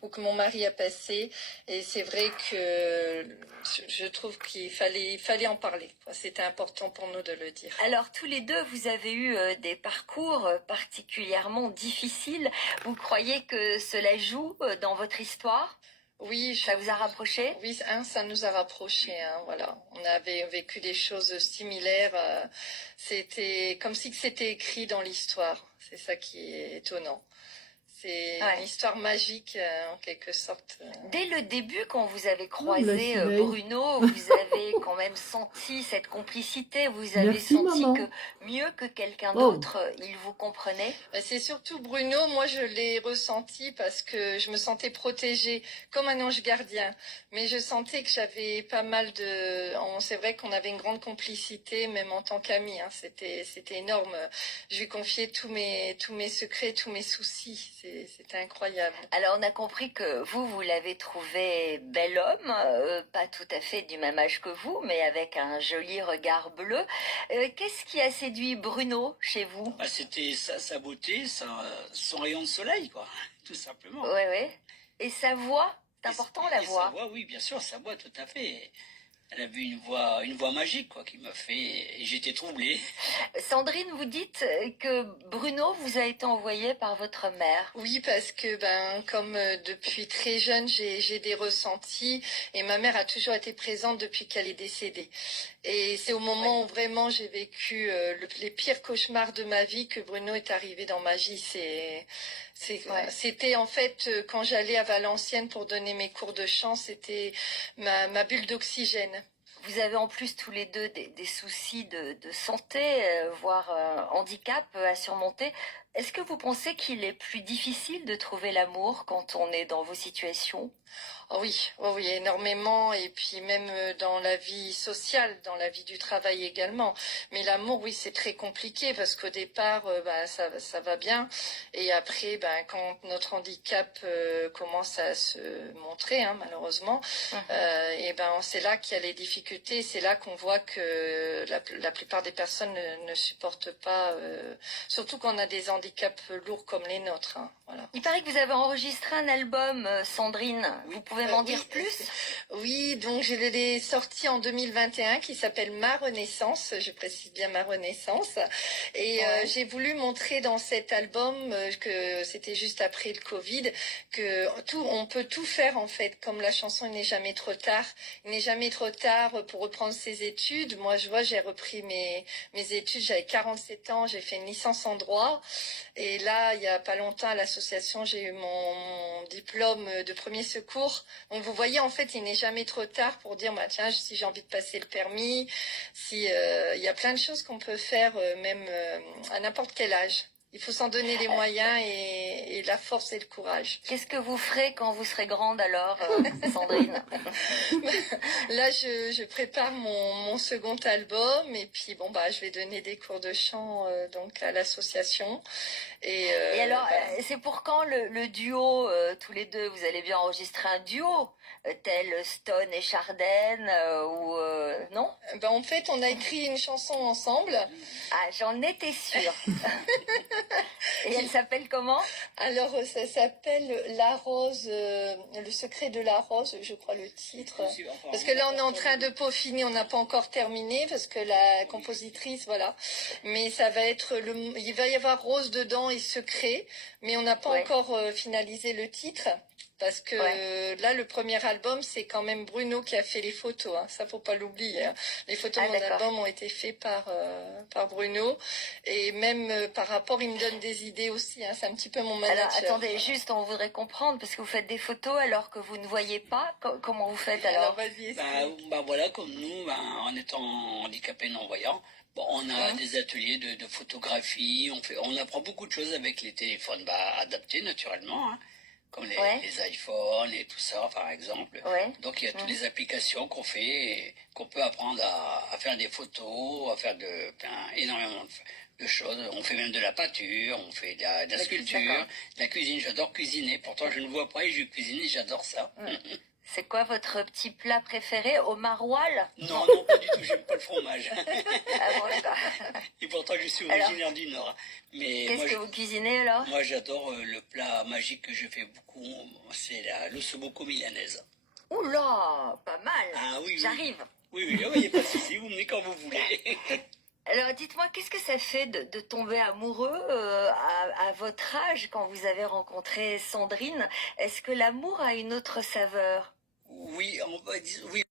ou que mon mari a passé. Et c'est vrai que je trouve qu'il fallait en parler, quoi. C'était important pour nous de le dire. Alors, tous les deux, vous avez eu des parcours particulièrement difficiles. Vous croyez que cela joue dans votre histoire? Oui, ça vous a rapproché? Oui, ça nous a rapprochés. Voilà, on avait vécu des choses similaires. C'était comme si c'était écrit dans l'histoire. C'est ça qui est étonnant. C'est une histoire magique, en quelque sorte. Dès le début, quand vous avez croisé Bruno, vous avez quand même senti cette complicité. Vous avez senti que mieux que quelqu'un d'autre, il vous comprenait? C'est surtout Bruno. Moi, je l'ai ressenti parce que je me sentais protégée comme un ange gardien. Mais je sentais que j'avais pas mal de... C'est vrai qu'on avait une grande complicité, même en tant qu'amis. C'était énorme. Je lui confiais tous mes secrets, tous mes soucis. C'était incroyable. Alors, on a compris que vous l'avez trouvé bel homme, pas tout à fait du même âge que vous, mais avec un joli regard bleu. Qu'est-ce qui a séduit Bruno chez vous? C'était sa beauté, son rayon de soleil, quoi, tout simplement. Oui. Et sa voix, c'est important la voix. Sa voix, oui, bien sûr, sa voix, tout à fait. Elle avait une voix magique, quoi, qui m'a fait... Et j'étais troublé. Sandrine, vous dites que Bruno vous a été envoyé par votre mère. Oui, parce que, comme depuis très jeune, j'ai des ressentis. Et ma mère a toujours été présente depuis qu'elle est décédée. Et c'est au moment où vraiment j'ai vécu les pires cauchemars de ma vie que Bruno est arrivé dans ma vie. C'était en fait, quand j'allais à Valenciennes pour donner mes cours de chant, c'était ma bulle d'oxygène. Vous avez en plus tous les deux des soucis de santé, voire handicap à surmonter. Est-ce que vous pensez qu'il est plus difficile de trouver l'amour quand on est dans vos situations? Oh oui, énormément. Et puis même dans la vie sociale, dans la vie du travail également. Mais l'amour, oui, c'est très compliqué parce qu'au départ, ça va bien. Et après, quand notre handicap commence à se montrer, malheureusement, c'est là qu'il y a les difficultés. C'est là qu'on voit que la plupart des personnes ne supportent pas, surtout quand on a des handicaps lourds comme les nôtres. Voilà. Il paraît que vous avez enregistré un album, Sandrine. Vous pouvez m'en dire plus? Oui, donc je l'ai sorti en 2021 qui s'appelle Ma Renaissance, je précise bien Ma Renaissance. Et j'ai voulu montrer dans cet album que c'était juste après le Covid, que on peut tout faire en fait, comme la chanson Il n'est jamais trop tard. Il n'est jamais trop tard pour reprendre ses études. Moi, j'ai repris mes études, j'avais 47 ans, j'ai fait une licence en droit. Et là, il y a pas longtemps à l'association, j'ai eu mon diplôme de premier secours. Donc vous voyez, en fait, il n'est jamais trop tard pour dire, tiens, si j'ai envie de passer le permis, il y a plein de choses qu'on peut faire, même à n'importe quel âge. Il faut s'en donner les moyens et la force et le courage. Qu'est-ce que vous ferez quand vous serez grande alors, Sandrine? Là, je prépare mon second album et puis je vais donner des cours de chant donc à l'association. Et alors, c'est pour quand le duo, tous les deux, vous allez bien enregistrer un duo tel Stone et Chardin ou non? En fait, on a écrit une chanson ensemble. Ah, j'en étais sûre. Et elle s'appelle comment? Alors, ça s'appelle La Rose, le secret de la rose, je crois le titre. Parce que là, on est en train de peaufiner, on n'a pas encore terminé, parce que la compositrice, voilà. Mais ça va être, il va y avoir rose dedans et secret, mais on n'a pas encore finalisé le titre. Parce que là, le premier album, c'est quand même Bruno qui a fait les photos. Ça, faut pas l'oublier. Les photos de mon album ont été faites par Bruno. Et même par rapport, il me donne des idées aussi. C'est un petit peu mon manager. Alors, attendez, juste, on voudrait comprendre, parce que vous faites des photos alors que vous ne voyez pas. Comment vous faites alors? Vas-y, voilà, comme nous, en étant handicapés non-voyants, on a des ateliers de photographie. On apprend beaucoup de choses avec les téléphones adaptés, naturellement. Comme les iPhones et tout ça, par exemple. Donc, il y a toutes les applications qu'on fait, et qu'on peut apprendre à faire des photos, à faire énormément de choses. On fait même de la peinture, on fait de la sculpture, de la cuisine. J'adore cuisiner. Pourtant, je ne vois pas et je cuisine et j'adore ça. C'est quoi votre petit plat préféré au maroilles? Non, non, pas du tout, j'aime pas le fromage. Ah bon, d'accord. Et pourtant, je suis Alors, originaire du Nord. Mais qu'est-ce que vous cuisinez alors? moi j'adore le plat magique que je fais beaucoup, c'est l'ossobuco milanaise. Oula, pas mal. Ah oui, oui. J'arrive. Oui, oui, il n'y a pas de souci, vous venez quand vous voulez. Alors dites-moi, qu'est-ce que ça fait de tomber amoureux à votre âge quand vous avez rencontré Sandrine? Est-ce que l'amour a une autre saveur? Oui, on va dire, oui.